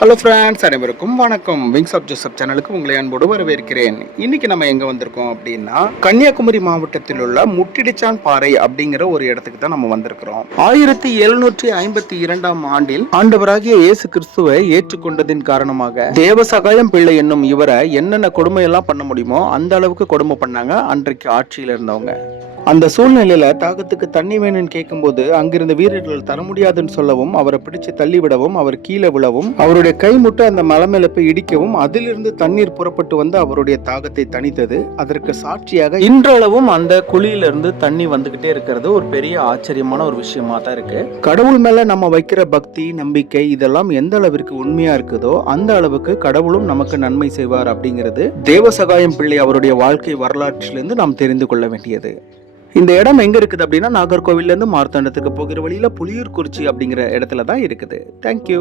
Hello friends அனைவருக்கும் வணக்கம். Wings of Joseph சேனலுக்கு உங்களை அன்போடு வரவேற்கிறேன். இன்னைக்கு நம்ம எங்க வந்திருக்கோம் அப்படின்னா கன்னியாகுமரி மாவட்டத்தில் உள்ள முட்டிடிச்சான் பாறை அப்படிங்கிற ஒரு இடத்துக்கு தான் நம்ம வந்திருக்கிறோம். ஆயிரத்தி எழுநூற்றி ஐம்பத்தி இரண்டாம் ஆண்டில் ஆண்டவராகிய இயேசு கிறிஸ்துவை ஏற்றுக்கொண்டதின் காரணமாக தேவசகாயம் பிள்ளை என்னும் இவரை என்னென்ன கொடுமையெல்லாம் பண்ண முடியுமோ அந்த அளவுக்கு கொடுமை பண்ணாங்க அன்றைக்கு ஆட்சியில் இருந்தவங்க. அந்த சூழ்நிலையில தாகத்துக்கு தண்ணி வேணும்னு கேட்கும்போது அங்கிருந்த வீரர்கள் தர முடியாதுன்னு சொல்லவும் அவரை பிடிச்சு தள்ளி விடவும் அவர் கீழே விழவும் அவருடைய கை முட்டு அந்த மலை மேல போய் இடிக்கவும் அதிலிருந்து தண்ணீர் புறப்பட்டு வந்து அவருடைய தாகத்தை தணித்தது. அதற்கு சாட்சியாக இன்றளவும் அந்த குழியிலிருந்து தண்ணி வந்துகிட்டே இருக்கிறது ஒரு பெரிய ஆச்சரியமான ஒரு விஷயமா தான் இருக்கு. கடவுள் மேல நம்ம வைக்கிற பக்தி நம்பிக்கை இதெல்லாம் எந்த அளவிற்கு உண்மையா இருக்குதோ அந்த அளவுக்கு கடவுளும் நமக்கு நன்மை செய்வார் அப்படிங்கிறது தேவசகாயம் பிள்ளை அவருடைய வாழ்க்கை வரலாற்றிலிருந்து நாம் தெரிந்து கொள்ள வேண்டியது. இந்த இடம் எங்க இருக்குது அப்படின்னா நாகர்கோவில்ல இருந்து மார்த்தாண்டத்துக்கு போகிற வழியில புலியூர் குறிச்சி அப்படிங்கிற இடத்துல தான் இருக்குது. தேங்க்யூ